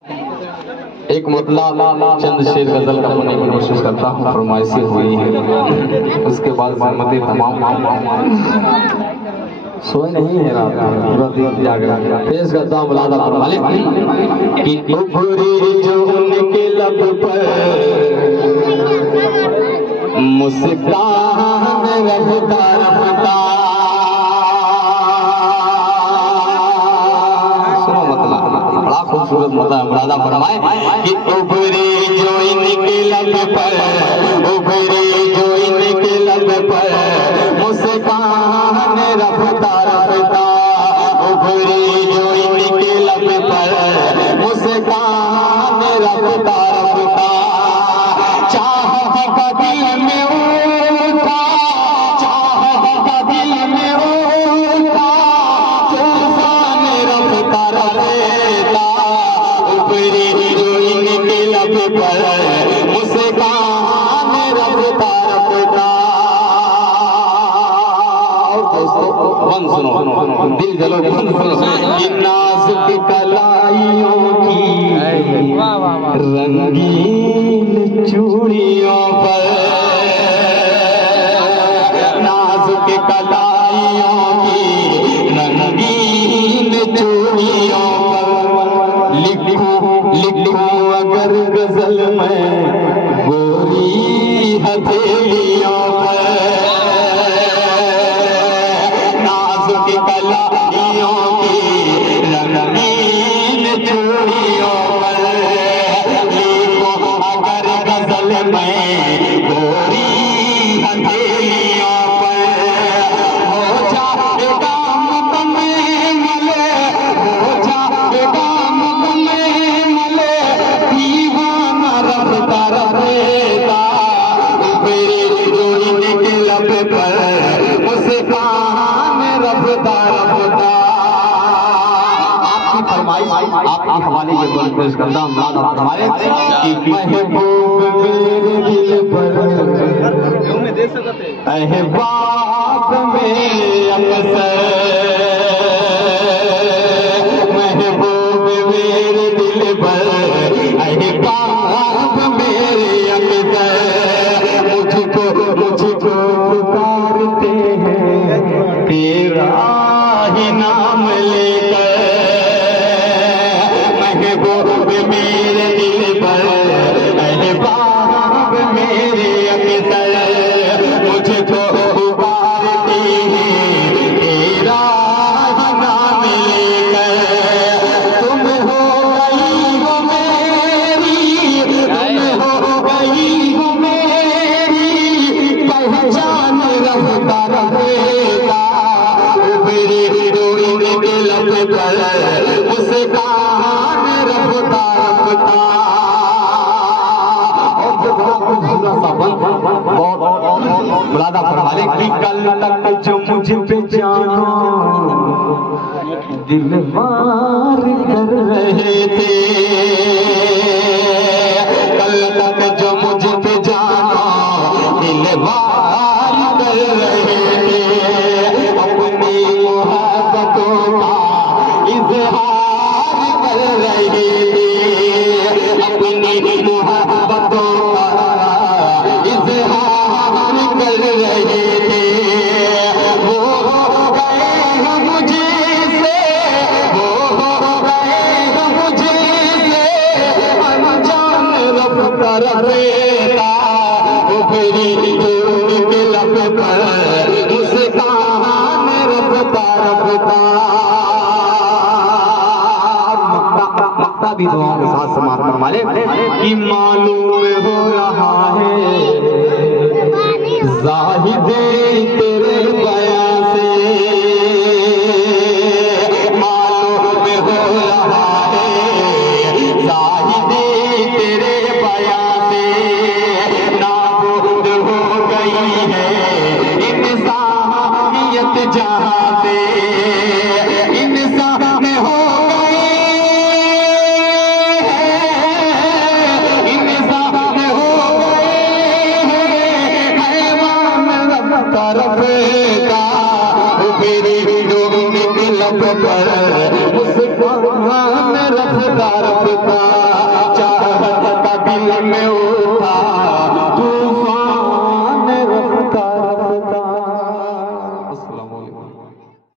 एक मतलब चंद शेर गजल का पढ़ने की कोशिश करता हूँ, फरमाइशी हुई है। उसके बाद सहमति तमाम सोए नहीं है रात पूरा दिन जागरा पेश करता हूँ। मुलादा फरमाले कि उभरी जो उनके लब पर मुस्कान रखता रखता, सुनो मतलब बड़ा खूबसूरत मतलब मुलादा फरमाए कि उभरी जो इनके लब पर, उभरी जो इनके लब पर मुस्कान रखता रखता, उभरी जो इनके लब पर मुस्कान रखता रखता, चाहत का दिल में उठा, चाहत का दिल में उठा, तूफान रखता रखता, उभरी जो इनके लब पर मुस्कान रखता रखता। बंद सुनो दिल जलो, बंद सुनो कि नाजुक कलाइयों की रंगीन चूड़ियों पर, नाजुक कलाइयों की रंगीन चूड़ियों पर लिखूं लिखूं अगर गजल में गोरी हथेलियों पर, कलाइयों की रंगीन चूड़ियों पर लिखो अगर गजल में गोरी हथेलियों पर, हो जाएगा मुकम्मल, हो जाएगा मुकम्मल, दीवाना रखता रहेगा, उभरी जो इनके लब पर मुस्कान रखता रखता। आपकी फरमाइश आपके हवाले ये बोल पेश करता हूँ। मुलादा फरमाए कि महबूब मेरे दिल पर अहबाब में अक्सर, महबूब मेरे दिल पर अहबाब मेरे अक्सर, मुझको पुकारते हैं तेरा ही नाम लेकर, महबूब मेरे दिल पर अहबाब मेरे अक्सर, मुझको पुकारते हैं तेरा ही नाम लेकर, तुम हो गई हो मेरी, तुम हो गई हो मेरी पहचान रखता रहेगा, उभरी जो इनके लब पर मुस्कान रखता रखता। मुलादा फरमाले कि कल तक जो मुझ पे जानो दिल मार कर रहे थे, कल तक जो मुझ पे जानो दिल मार कर रहे थे, अपनी मोहब्बतों का इजहार कर रहे थे, अपनी मोहब्बतों का इजहार कर रहे थे, वो हो गए हैं मुझे से, वो हो गए हैं मुझे से अनजान रखता रहेगा, उभरी के लब पर मुस्कान रखता रखता। मक्ता भी दुआओं के साथ समाप्त फरमाले कि मालूम हो रहा है ज़ाहिदे तेरे बयां से, मालूम हो रहा है ज़ाहिदे तेरे बयां से, नाबूद हो गई है इंसानियत जहां से, इंसान हो गए, इंसान हो गए, हैवान तरफ का, उभरी जो इनके लब पर मुस्कान सुभान रफ्ता रफ्ता चाहत का दिल में